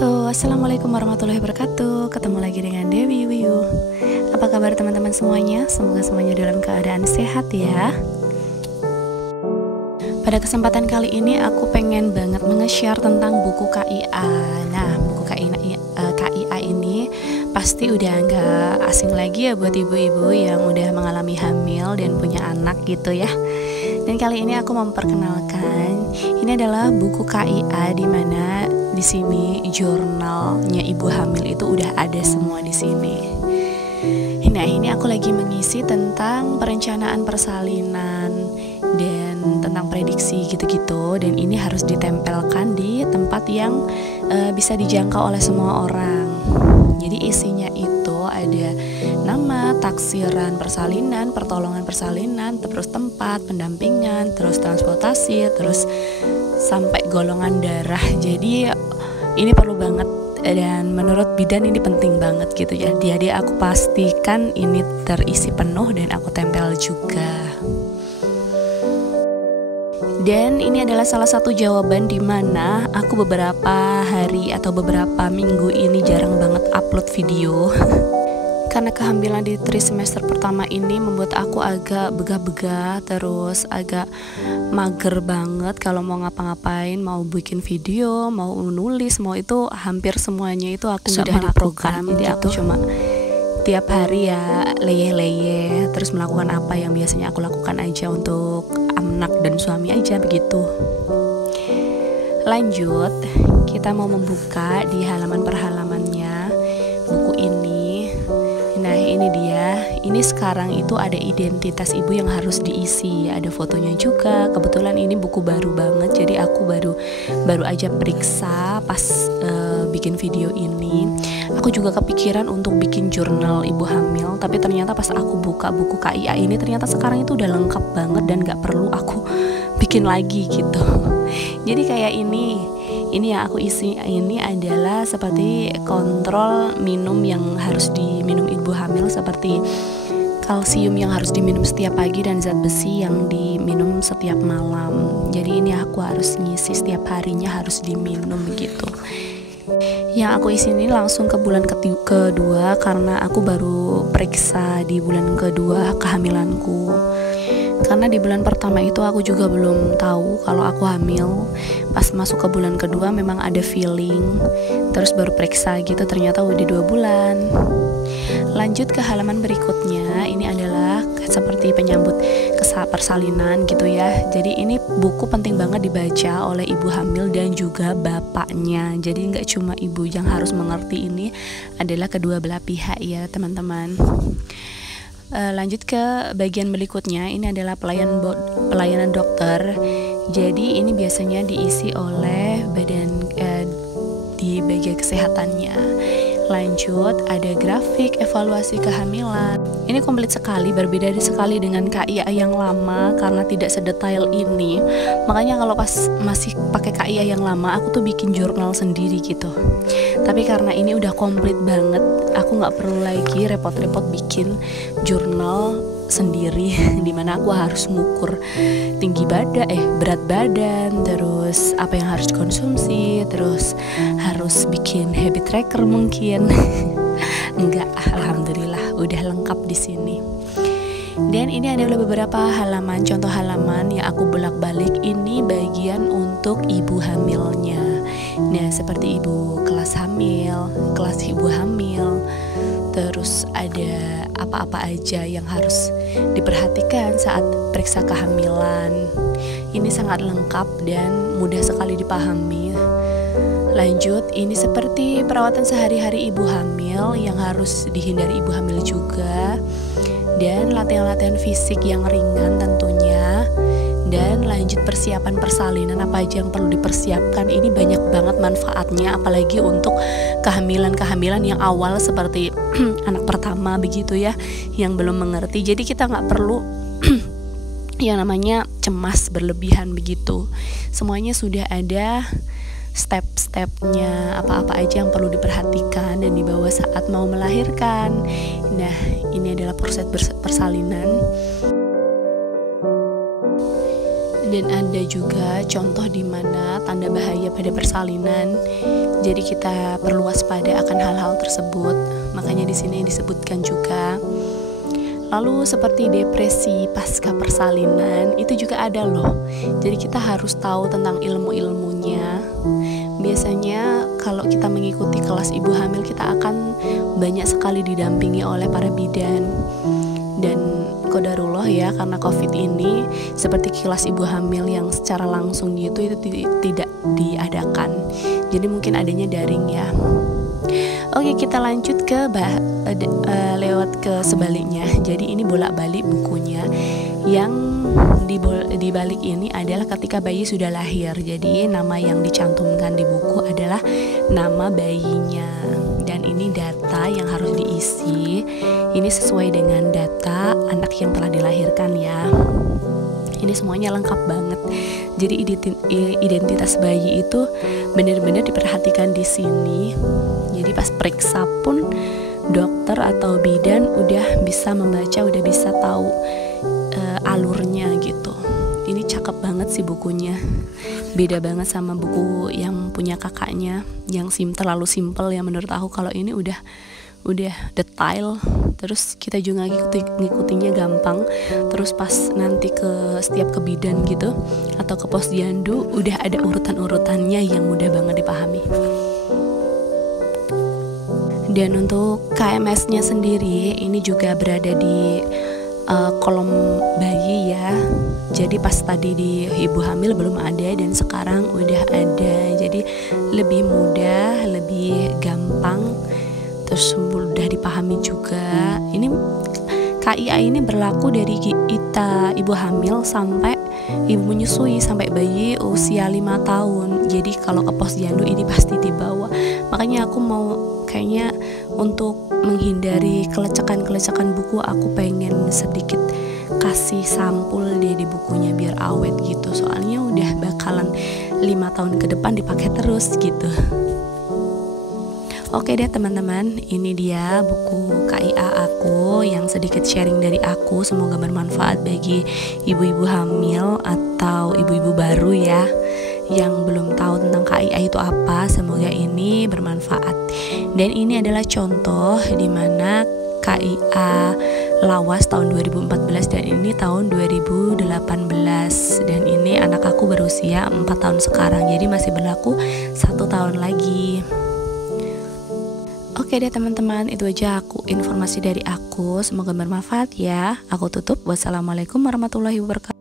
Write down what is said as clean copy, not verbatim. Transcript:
Halo, assalamualaikum warahmatullahi wabarakatuh. Ketemu lagi dengan Dewi Wiyu. Apa kabar teman-teman semuanya? Semoga semuanya dalam keadaan sehat ya. Pada kesempatan kali ini aku pengen banget nge-share tentang buku KIA. Nah, buku KIA ini pasti udah nggak asing lagi ya buat ibu-ibu yang udah mengalami hamil dan punya anak gitu ya. Dan kali ini aku memperkenalkan, ini adalah buku KIA di mana di sini jurnalnya ibu hamil itu udah ada semua di sini. Nah, ini aku lagi mengisi tentang perencanaan persalinan dan tentang prediksi gitu-gitu, dan ini harus ditempelkan di tempat yang bisa dijangkau oleh semua orang. Jadi isinya itu ada nama, taksiran persalinan, pertolongan persalinan, terus tempat, pendampingan, terus transportasi, terus sampai golongan darah. Jadi ini perlu banget dan menurut bidan ini penting banget gitu ya. Jadi aku pastikan ini terisi penuh dan aku tempel juga. Dan ini adalah salah satu jawaban di mana aku beberapa hari atau beberapa minggu ini jarang banget upload video. Karena kehamilan di trimester pertama ini membuat aku agak begah-begah, terus agak mager banget kalau mau ngapa-ngapain, mau bikin video, mau nulis, mau itu hampir semuanya itu aku sudah diprogram. Jadi aku cuma tiap hari ya leyeh-leyeh, terus melakukan apa yang biasanya aku lakukan aja untuk anak dan suami aja begitu. Lanjut, kita mau membuka di halaman per halamannya buku ini. Nah, ini dia. Ini sekarang itu ada identitas ibu yang harus diisi. Ada fotonya juga. Kebetulan ini buku baru banget, jadi aku baru aja periksa pas bikin video ini. Aku juga kepikiran untuk bikin jurnal ibu hamil, tapi ternyata pas aku buka buku KIA ini ternyata sekarang itu udah lengkap banget dan gak perlu aku bikin lagi gitu. Jadi kayak ini yang aku isi ini adalah seperti kontrol minum yang harus diminum ibu hamil, seperti kalsium yang harus diminum setiap pagi dan zat besi yang diminum setiap malam. Jadi ini aku harus ngisi setiap harinya harus diminum gitu. Yang aku isi ini langsung ke bulan kedua karena aku baru periksa di bulan kedua kehamilanku. Karena di bulan pertama itu aku juga belum tahu kalau aku hamil. Pas masuk ke bulan kedua memang ada feeling, terus baru periksa gitu, ternyata udah 2 bulan. Lanjut ke halaman berikutnya, ini adalah seperti penyambut persalinan gitu ya. Jadi ini buku penting banget dibaca oleh ibu hamil dan juga bapaknya. Jadi nggak cuma ibu yang harus mengerti, ini adalah kedua belah pihak ya teman-teman. Lanjut ke bagian berikutnya, ini adalah pelayanan dokter. Jadi ini biasanya diisi oleh badan di bagian kesehatannya. Lanjut ada grafik evaluasi kehamilan. Ini komplit sekali, berbeda sekali dengan KIA yang lama karena tidak sedetail ini. Makanya kalau pas masih pakai KIA yang lama, aku tuh bikin jurnal sendiri gitu. Tapi karena ini udah komplit banget, aku nggak perlu lagi repot-repot bikin jurnal sendiri dimana aku harus ngukur berat badan, terus apa yang harus dikonsumsi, terus harus bikin habit tracker mungkin. Enggak, alhamdulillah udah lengkap di sini. Dan ini adalah beberapa halaman, contoh halaman yang aku bolak-balik. Ini bagian untuk ibu hamilnya. Nah, seperti ibu kelas hamil, kelas ibu hamil, terus ada apa-apa aja yang harus diperhatikan saat periksa kehamilan. Ini sangat lengkap dan mudah sekali dipahami. Lanjut, ini seperti perawatan sehari-hari ibu hamil yang harus dihindari ibu hamil juga, dan latihan-latihan fisik yang ringan tentunya. Dan lanjut persiapan persalinan, apa aja yang perlu dipersiapkan. Ini banyak banget manfaatnya, apalagi untuk kehamilan-kehamilan yang awal seperti anak pertama begitu ya, yang belum mengerti. Jadi kita nggak perlu yang namanya cemas berlebihan begitu. Semuanya sudah ada step-stepnya, apa-apa aja yang perlu diperhatikan dan dibawa saat mau melahirkan. Nah, ini adalah proses persalinan. Dan ada juga contoh di mana tanda bahaya pada persalinan. Jadi kita perlu waspada akan hal-hal tersebut. Makanya di sini disebutkan juga. Lalu seperti depresi pasca persalinan itu juga ada loh. Jadi kita harus tahu tentang ilmu-ilmunya. Biasanya kalau kita mengikuti kelas ibu hamil, kita akan banyak sekali didampingi oleh para bidan. Dan qadarullah ya, karena COVID ini seperti kelas ibu hamil yang secara langsung gitu itu tidak diadakan. Jadi mungkin adanya daring ya. Oke, kita lanjut ke lewat ke sebaliknya. Jadi ini bolak-balik bukunya. Yang di balik ini adalah ketika bayi sudah lahir. Jadi nama yang dicantumkan di buku adalah nama bayinya. Dan ini data yang harus diisi. Ini sesuai dengan data anak yang telah dilahirkan ya. Ini semuanya lengkap banget. Jadi identitas bayi itu benar-benar diperhatikan di sini. Jadi pas periksa pun dokter atau bidan udah bisa membaca, udah bisa tahu alurnya gitu. Ini cakep banget sih bukunya. Beda banget sama buku yang punya kakaknya yang terlalu simple ya menurut aku. Kalau ini udah detail, terus kita juga ngikutinnya gampang. Terus pas nanti setiap ke bidan gitu atau ke posyandu udah ada urutan-urutannya yang mudah banget dipahami. Dan untuk KMS-nya sendiri ini juga berada di kolom bayi ya. Jadi pas tadi di ibu hamil belum ada dan sekarang udah ada. Jadi lebih mudah, lebih gampang, terus mudah dipahami juga. Ini KIA ini berlaku dari kita ibu hamil sampai ibu menyusui, sampai bayi usia 5 tahun. Jadi kalau ke posyandu ini pasti dibawa. Makanya aku mau kayaknya untuk menghindari kelecekan buku, aku pengen sedikit kasih sampul deh di bukunya biar awet gitu. Soalnya udah bakalan 5 tahun ke depan dipakai terus gitu. Oke deh teman-teman, ini dia buku KIA aku yang sedikit sharing dari aku. Semoga bermanfaat bagi ibu-ibu hamil atau ibu-ibu baru ya yang belum tahu tentang KIA itu apa. Semoga ini bermanfaat. Dan ini adalah contoh di mana KIA lawas tahun 2014 dan ini tahun 2018. Dan ini anak aku berusia 4 tahun sekarang, jadi masih berlaku 1 tahun lagi. Oke deh teman-teman, itu aja informasi dari aku. Semoga bermanfaat ya. Aku tutup. Wassalamualaikum warahmatullahi wabarakatuh.